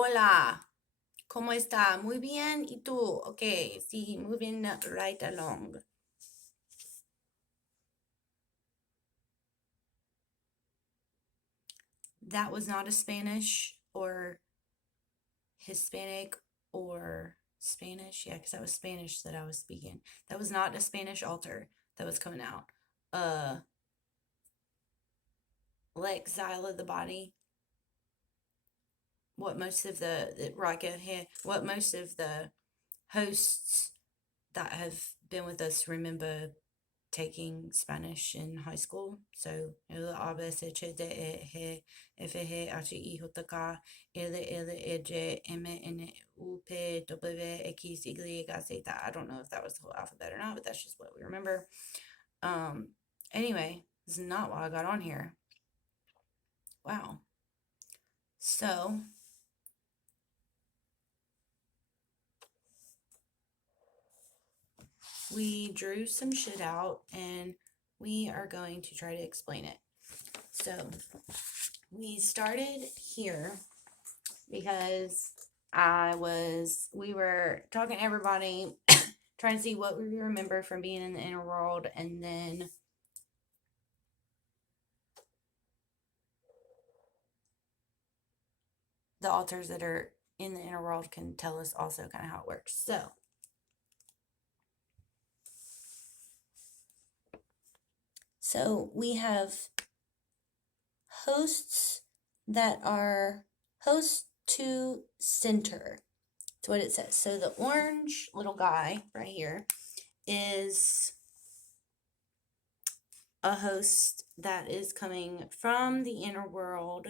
Hola, ¿cómo está? Muy bien, ¿y tú? Okay, sí, moving right along. That was not a Spanish or Hispanic or Spanish. Yeah, because that was Spanish that I was speaking. That was not a Spanish altar that was coming out. L'exile of the body. What most of what most of the hosts that have been with us remember taking Spanish in high school. So, el A, B, C, D, E, G, F, G, H, I, J, K, L, L, E, J, M, N, U, P, W, X, Y, Z. I don't know if that was the whole alphabet or not, but that's just what we remember. Um, anyway, this is not why I got on here. Wow. So, we drew some shit out and we are going to try to explain it. So, we started here because we were talking to everybody, trying to see what we remember from being in the inner world, and then the authors that are in the inner world can tell us also kind of how it works. So we have hosts that are host to center. That's what it says. So the orange little guy right here is a host that is coming from the inner world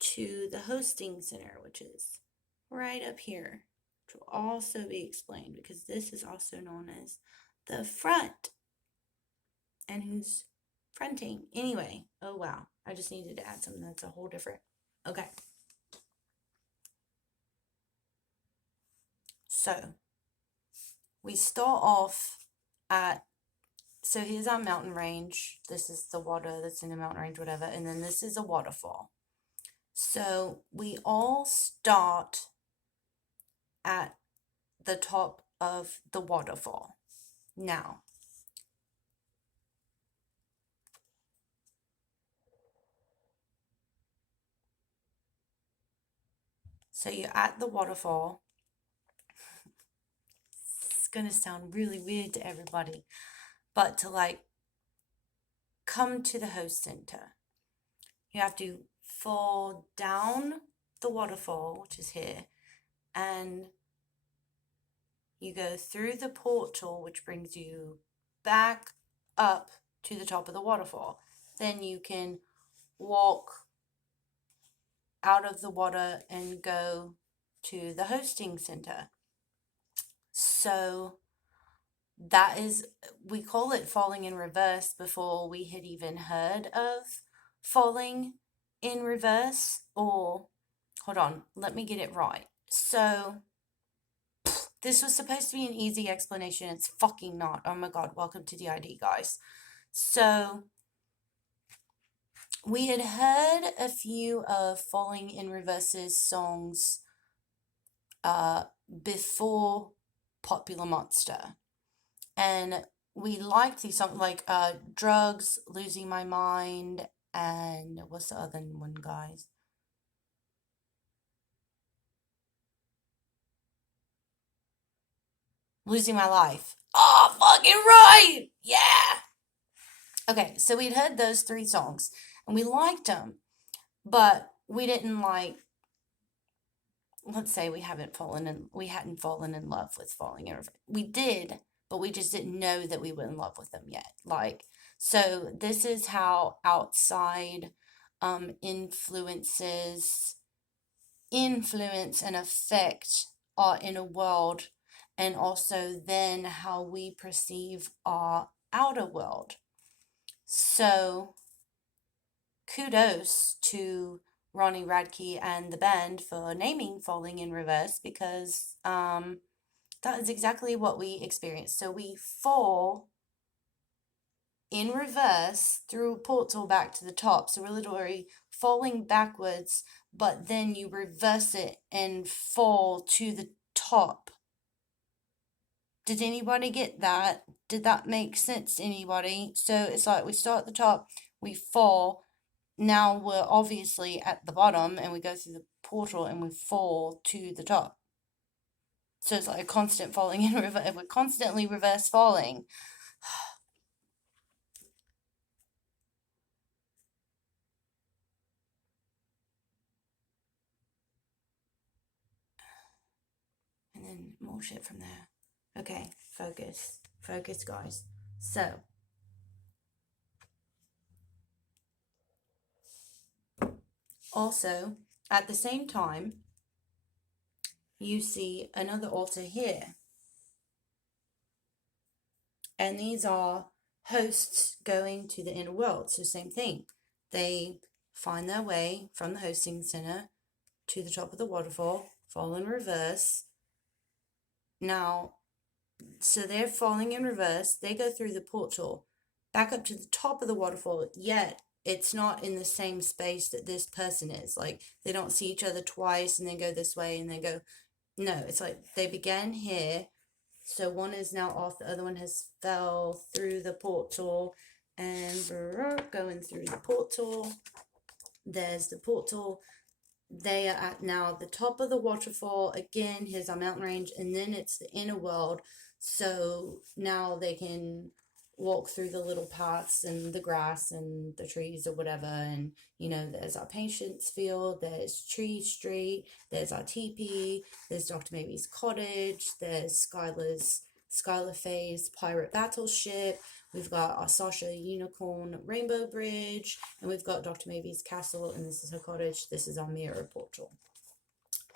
to the hosting center, which is right up here, which will also be explained because this is also known as the front. And who's fronting? Anyway, oh wow, I just needed to add something that's a whole different. Okay. So we start off at, so here's our mountain range. This is the water that's in the mountain range, whatever. And then this is a waterfall. So we all start at the top of the waterfall. Now, so you're at the waterfall. It's going to sound really weird to everybody, but to come to the host center, you have to fall down the waterfall, which is here, and you go through the portal, which brings you back up to the top of the waterfall. Then you can walk out of the water and go to the hosting center. So that is, we call it falling in reverse before we had even heard of falling in reverse. Or, hold on, let me get it right. So this was supposed to be an easy explanation. It's fucking not. Oh my god, welcome to D.I.D, guys. So we had heard a few of Falling in Reverse's songs before Popular Monster. And we liked these songs like Drugs, Losing My Mind, and what's the other one, guys? Losing My Life. Oh, fucking right! Yeah! Okay, so we'd heard those three songs and we liked them, but we didn't like, let's say we hadn't fallen in love with Falling in Reverse. We did, but we just didn't know that we were in love with them yet. So this is how outside influence and affect our inner world, and also then how we perceive our outer world. So kudos to Ronnie Radke and the band for naming Falling in Reverse, because that is exactly what we experienced. So we fall in reverse through a portal back to the top. So we're literally falling backwards, but then you reverse it and fall to the top. Did anybody get that? Did that make sense to anybody? So it's like we start at the top, we fall. Now we're obviously at the bottom and we go through the portal and we fall to the top. So it's like a constant falling in reverse. We're constantly reverse falling. And then more shit from there. Okay, focus. Focus, guys. So, also, at the same time, you see another altar here. And these are hosts going to the inner world. So same thing. They find their way from the hosting center to the top of the waterfall, fall in reverse. Now, so they're falling in reverse. They go through the portal back up to the top of the waterfall, yet it's not in the same space that this person is. Like, they don't see each other twice and then go this way and then go. No, it's like they began here. So one is now off, the other one has fell through the portal and going through the portal. There's the portal. They are at now the top of the waterfall. Again, here's our mountain range, and then it's the inner world. So now they can walk through the little paths and the grass and the trees or whatever. And, you know, there's our patience field, there's Tree Street, there's our teepee, there's Dr. Maybe's cottage, there's Skylar Faye's pirate battleship. We've got our Sasha Unicorn Rainbow Bridge, and we've got Dr. Maybe's castle, and this is her cottage. This is our mirror portal.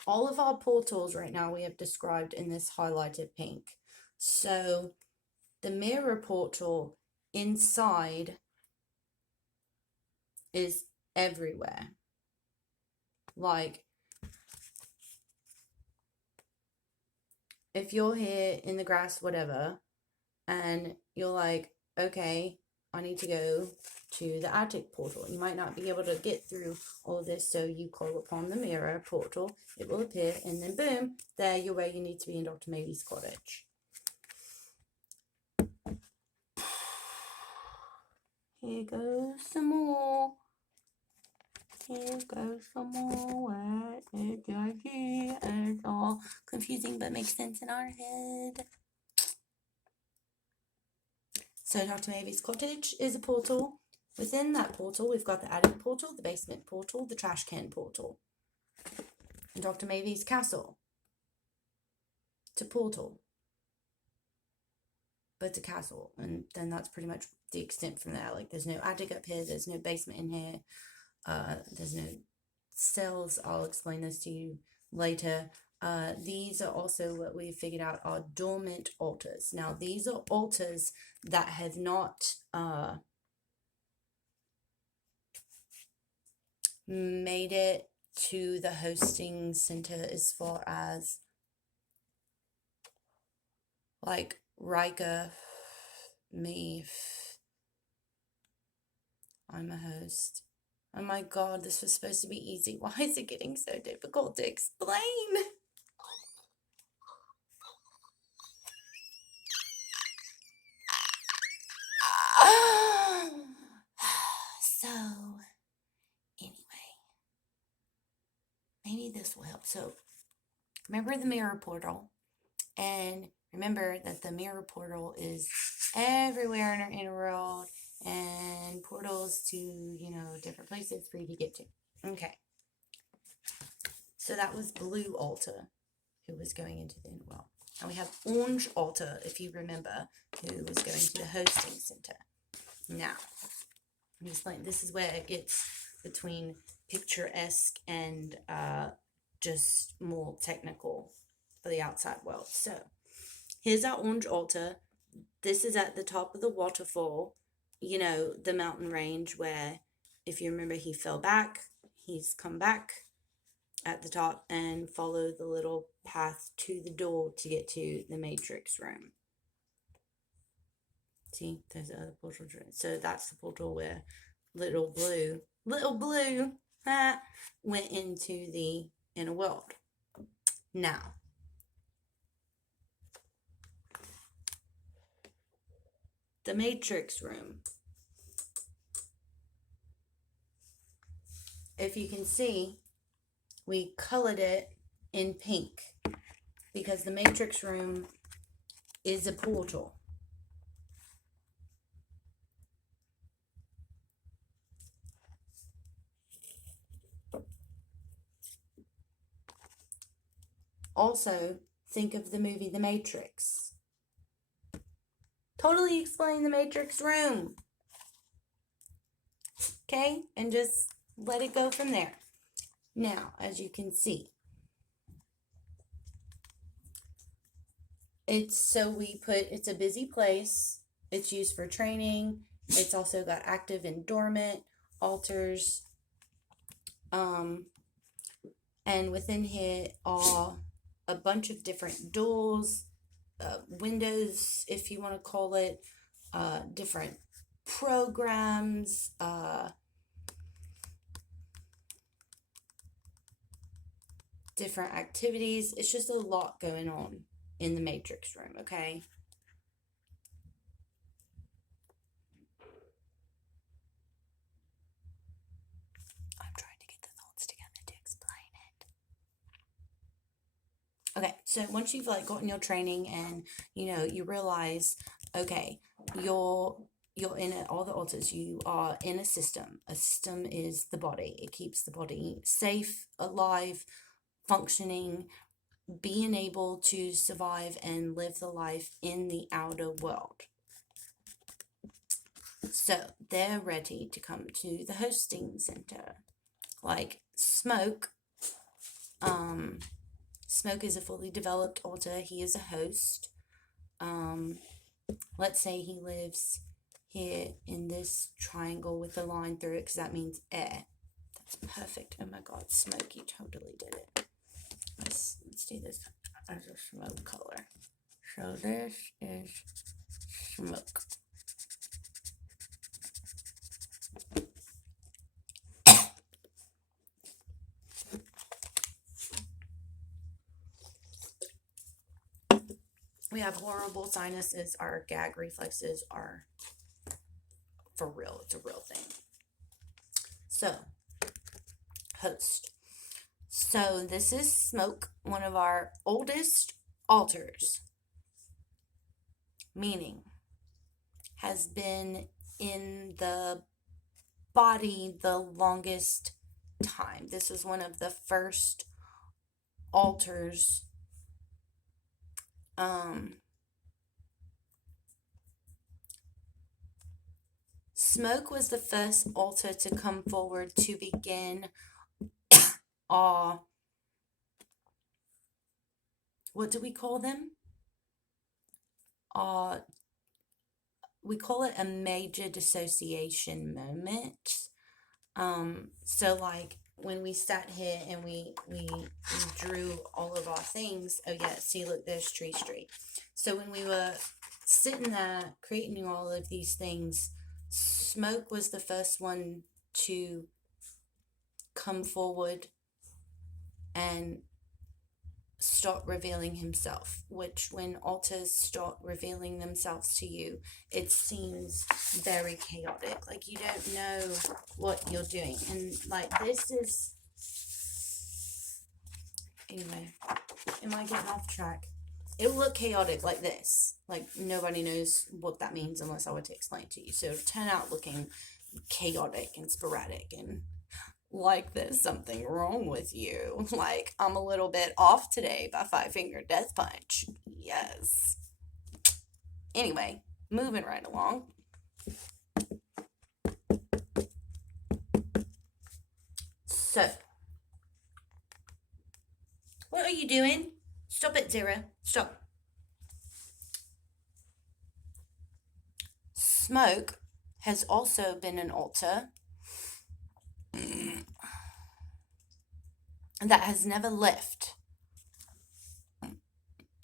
All of our portals right now we have described in this highlighted pink. So the mirror portal inside is everywhere. Like, if you're here in the grass, whatever, and you're like, okay, I need to go to the attic portal. You might not be able to get through all of this, so you call upon the mirror portal. It will appear, and then boom, there you're where you need to be in Dr. Maybe's cottage. Here goes some more. Here goes some more. Where is the idea? It's all confusing but makes sense in our head. So Dr. Maybe's cottage is a portal. Within that portal, we've got the attic portal, the basement portal, the trash can portal. And Dr. Maybe's castle. It's a portal. But it's a castle. And then that's pretty much the extent from there. Like, there's no attic up here. There's no basement in here. There's no cells. I'll explain this to you later. These are also what we figured out are dormant altars. Now, these are altars that have not made it to the hosting center as far as like Rika, me, I'm a host. Oh my god, this was supposed to be easy. Why is it getting so difficult to explain? So, anyway, maybe this will help. So, remember the mirror portal, and remember that the mirror portal is everywhere in our inner world, and portals to, you know, different places for you to get to. Okay. So that was Blue Altar, who was going into the inner world. And we have Orange Altar, if you remember, who was going to the hosting center. Now, I'm explaining. This is where it gets between picturesque and just more technical for the outside world. So, here's our Orange Altar. This is at the top of the waterfall, you know, the mountain range where, if you remember, he fell back. He's come back at the top and follow the little path to the door to get to the matrix room. See, there's the other portal. So that's the portal where little blue went into the inner world. Now, the matrix room. If you can see, we colored it in pink because the matrix room is a portal. Also, think of the movie The Matrix. Totally explain the matrix room. Okay? And just let it go from there. Now, as you can see, it's a busy place. It's used for training. It's also got active and dormant altars. And within here are a bunch of different doors, windows, if you want to call it, different programs, different activities. It's just a lot going on in the matrix room, okay? I'm trying to get the thoughts together to explain it. Okay, so once you've gotten your training and you realize, okay, you're in all the altars, you are in a system. A system is the body. It keeps the body safe, alive, functioning, being able to survive and live the life in the outer world. So they're ready to come to the hosting center. Like Smoke. Smoke is a fully developed altar. He is a host. Let's say he lives here in this triangle with a line through it, because that means air. That's perfect. Oh my god, Smoke, you totally did it. Let's do this as a smoke color. So this is Smoke. We have horrible sinuses. Our gag reflexes are for real. It's a real thing. So, host. So this is Smoke, one of our oldest altars. Meaning, has been in the body the longest time. This is one of the first altars. Smoke was the first altar to come forward to begin what do we call them? We call it a major dissociation moment. So when we sat here and we drew all of our things, oh yeah, see, look, there's Tree Street. So when we were sitting there creating all of these things, Smoke was the first one to come forward and start revealing himself, which when altars start revealing themselves to you, it seems very chaotic. You don't know what you're doing. And this is... Anyway, am I getting off track? It will look chaotic like this. Nobody knows what that means unless I were to explain it to you. So it'll turn out looking chaotic and sporadic and there's something wrong with you. I'm a little bit off today by 5 Finger Death Punch. Yes. Anyway, moving right along. So, what are you doing? Stop it, Zero. Stop. Smoke has also been an altar that has never left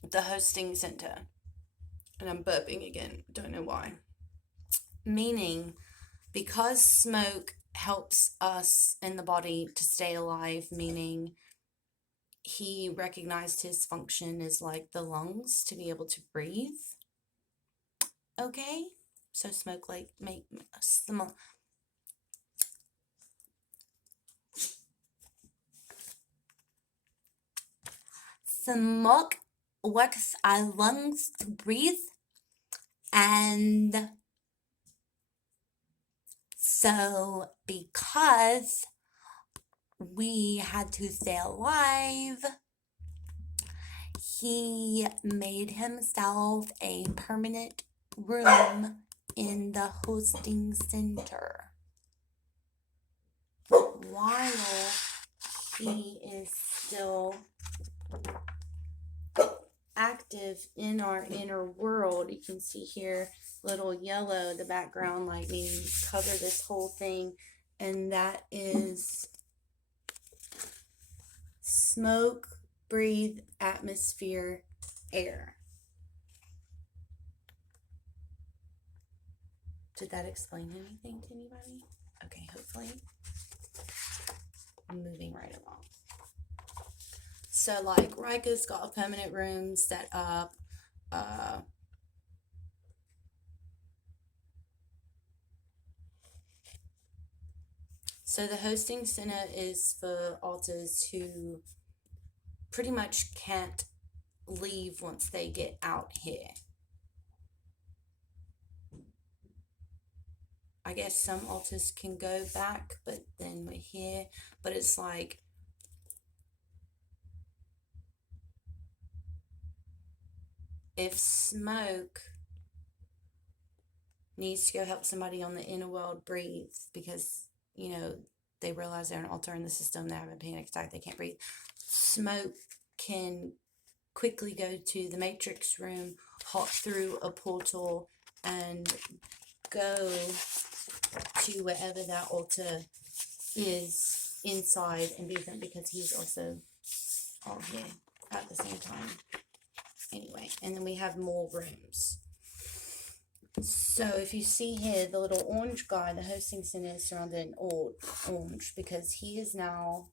the hosting center. And I'm burping again. Don't know why. Meaning, because smoke helps us in the body to stay alive, meaning he recognized his function as like the lungs to be able to breathe. Okay, so smoke like make smoke works our lungs to breathe, and so because we had to stay alive, he made himself a permanent room in the hosting center while he is still active in our inner world. You can see here little yellow, the background lightning cover this whole thing, and that is smoke, breathe, atmosphere, air. Did that explain anything to anybody? Okay, hopefully. I'm moving right along. So like Rika's got a permanent room set up. So the hosting center is for alters who pretty much can't leave once they get out here. I guess some altars can go back, but then we're here. But it's like, if smoke needs to go help somebody on the inner world breathe because, you know, they realize they're an altar in the system, they're having a panic attack, they can't breathe, smoke can quickly go to the matrix room, hop through a portal, and go to wherever that altar is inside and be with them, because he's also all here at the same time. Anyway, and then we have more rooms. So if you see here, the little orange guy, the hosting center is surrounded in orange because he is now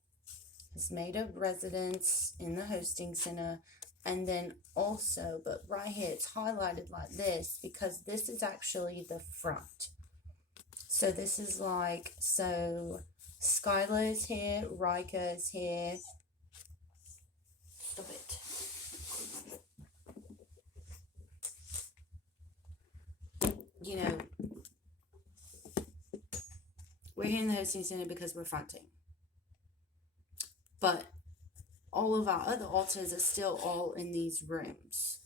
has made a residence in the hosting center. And then also, but right here, it's highlighted like this because this is actually the front. So this is like, so Skylar is here, Rika is here. Stop it. You know, we're here in the hosting center because we're fronting. But all of our other altars are still all in these rooms.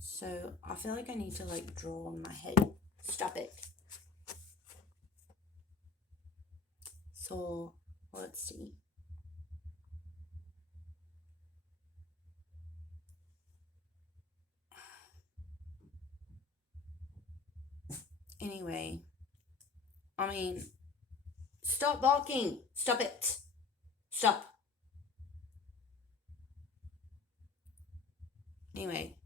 So I feel like I need to like draw on my head. Stop it. So let's see. Anyway, I mean, stop barking. Stop it. Stop. Anyway,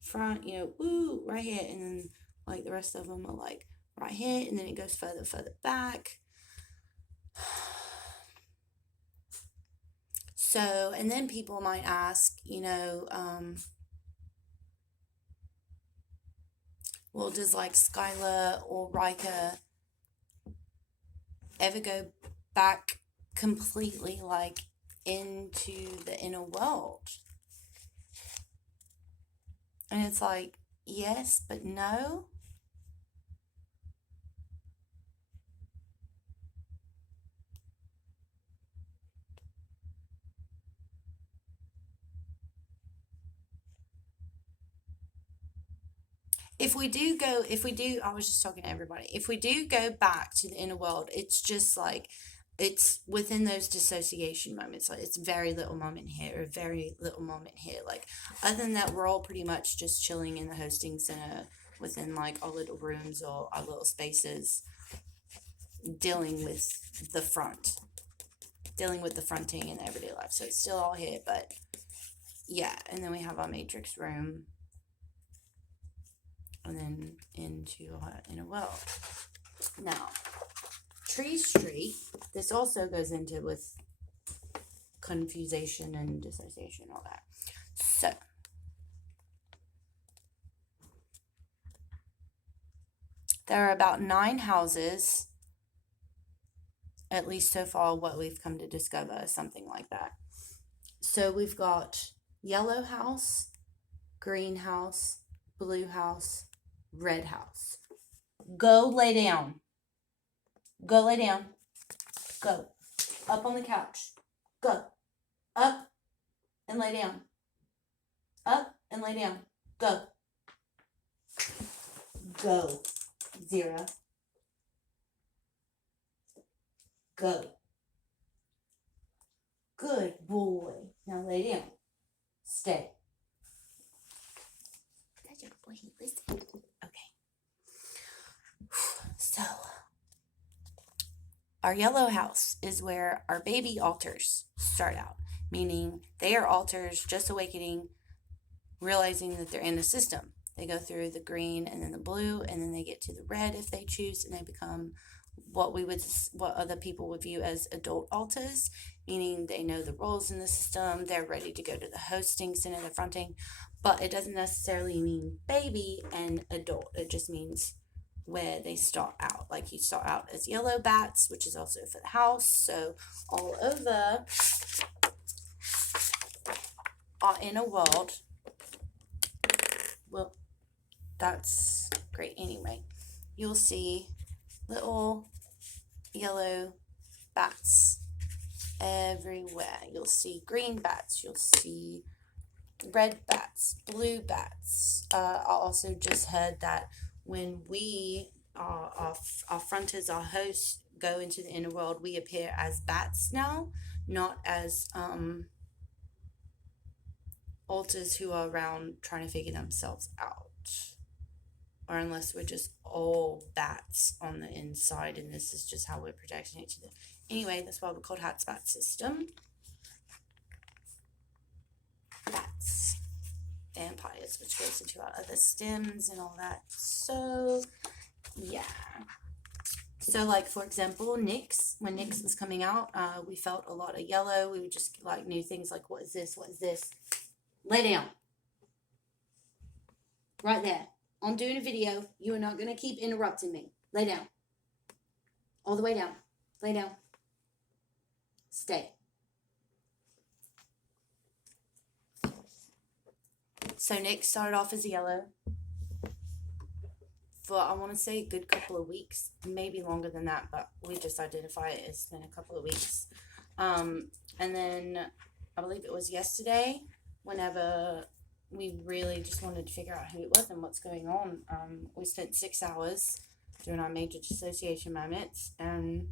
front, you know, woo, right here. And then like the rest of them are like right here. And then it goes further back. So, and then people might ask, you know, well, does like Skylar or Rika ever go back completely like into the inner world? And it's like, yes, but no. If we do, I was just talking to everybody. If we do go back to the inner world, it's just like, it's within those dissociation moments. Like, it's very little moment here, or very little moment here. Like, other than that, we're all pretty much just chilling in the hosting center within like our little rooms or our little spaces, dealing with the fronting in everyday life. So it's still all here, but yeah. And then we have our matrix room. and then into our inner world. Now, tree street, this also goes into with confusion and dissociation, all that. So, there are about 9 houses, at least so far what we've come to discover, something like that. So we've got yellow house, green house, blue house, red house. Go lay down. Go lay down. Go. Up on the couch. Go. Up and lay down. Up and lay down. Go. Go. 0. Go. Good boy. Now lay down. Stay. That's your boy. Listen. Okay. So, our yellow house is where our baby alters start out, meaning they are alters just awakening, realizing that they're in the system. They go through the green and then the blue, and then they get to the red if they choose, and they become what other people would view as adult alters, meaning they know the roles in the system, they're ready to go to the hosting center, the fronting, but it doesn't necessarily mean baby and adult. It just means where they start out. Like you start out as yellow bats, which is also for the house. So all over our inner world, well, that's great anyway. You'll see little yellow bats everywhere. You'll see green bats. You'll see red bats, blue bats. I also just heard that when we, our fronters, our hosts, go into the inner world, we appear as bats now, not as alters who are around trying to figure themselves out. Or unless we're just all bats on the inside, and this is just how we're projecting it to the... Anyway, that's why we're called Hatzbat system. Bats. Vampires, which goes into our other stems and all that. So, yeah. So, like, for example, Nyx, when Nyx was coming out, we felt a lot of yellow. We would just, like, new things like, what is this? What is this? Lay down. Right there. I'm doing a video. You are not going to keep interrupting me. Lay down. All the way down. Lay down. Stay. So Nyx started off as yellow for, I want to say, a good couple of weeks. Maybe longer than that, but we just identify it as been a couple of weeks. And then I believe it was yesterday, whenever we really just wanted to figure out who it was and what's going on. We spent 6 hours doing our major dissociation moments, and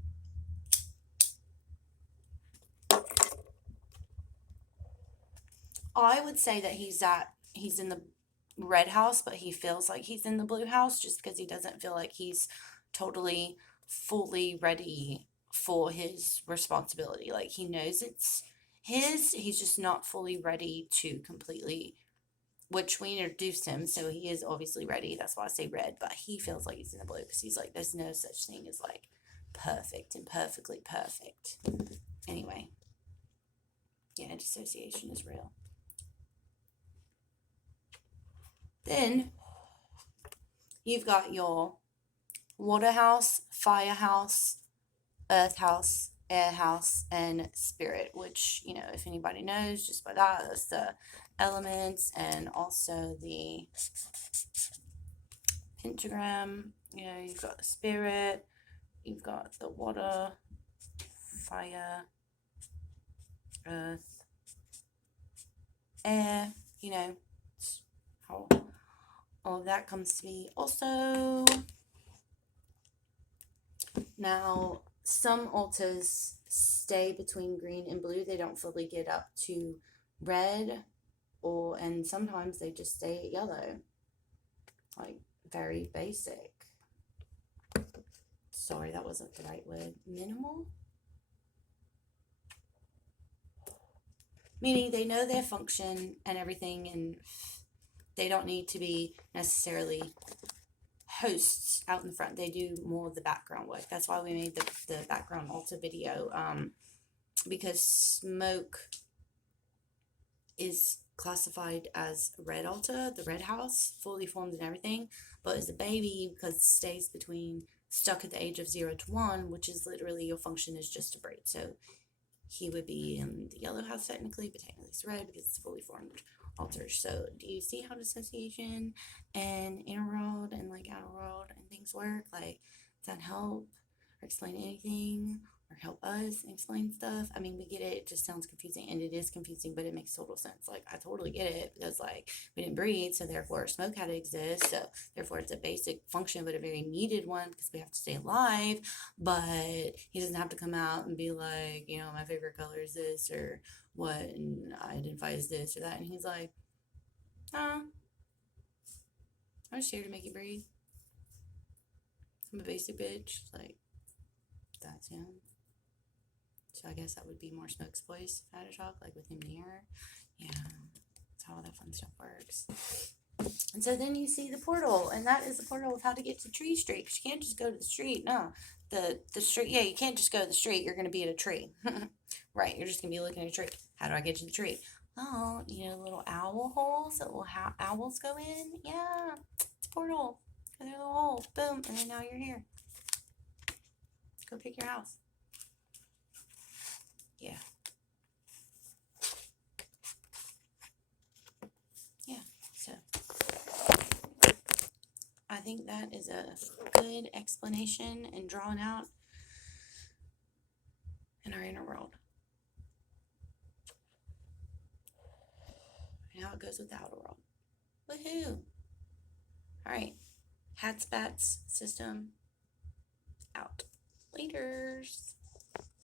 I would say that he's in the red house, but he feels like he's in the blue house just because he doesn't feel like he's totally fully ready for his responsibility. Like, he knows it's his, he's just not fully ready to completely, which we introduced him, so he is obviously ready. That's why I say red, but he feels like he's in the blue because he's like, there's no such thing as like perfect and perfectly perfect. Anyway, yeah, dissociation is real. Then you've got your water house, fire house, earth house, air house, and spirit, which, you know, if anybody knows, just by that, that's the elements, and also the pentagram. You know, you've got the spirit, you've got the water, fire, earth, air, you know, how all of that comes to be. Also, now some altars stay between green and blue. They don't fully get up to red, and sometimes they just stay at yellow, like very basic. Sorry, that wasn't the right word. Minimal, meaning they know their function and everything, and they don't need to be necessarily hosts out in the front. They do more of the background work. That's why we made the background Alta video, because Smoke is classified as red Alta, the red house, fully formed and everything, but as a baby, because it stays between stuck at the age of 0 to 1, which is literally your function is just to breed. So he would be in the yellow house technically, but technically it's red because it's fully formed alters. So do you see how dissociation and inner world and like outer world and things work? Like, does that help or explain anything or help us explain stuff? I mean, we get it. It just sounds confusing, and it is confusing, but it makes total sense. Like, I totally get it because like we didn't breed, so therefore smoke had to exist. So therefore it's a basic function, but a very needed one because we have to stay alive. But he doesn't have to come out and be like, you know, my favorite color is this or what, and I identify as this or that. And he's like, nah, I'm just here to make you breathe. I'm a basic bitch. Like, that's him. So I guess that would be more Smoke's voice if I had to talk, like with him near. Yeah, that's how all that fun stuff works. And so then you see the portal, and that is the portal of how to get to Tree Street. Because you can't just go to the street. No, the street. Yeah, you can't just go to the street. You're gonna be at a tree. Right, you're just gonna be looking at a tree. How do I get to the tree? Oh, you know, little owl holes that little owls go in. Yeah, it's a portal. Go through the hole. Boom, and then now you're here. Go pick your house. Yeah. Yeah, so I think that is a good explanation and drawn out in our inner world. And how it goes with the outer world. Woohoo! Alright, Hatspats system out. Laters.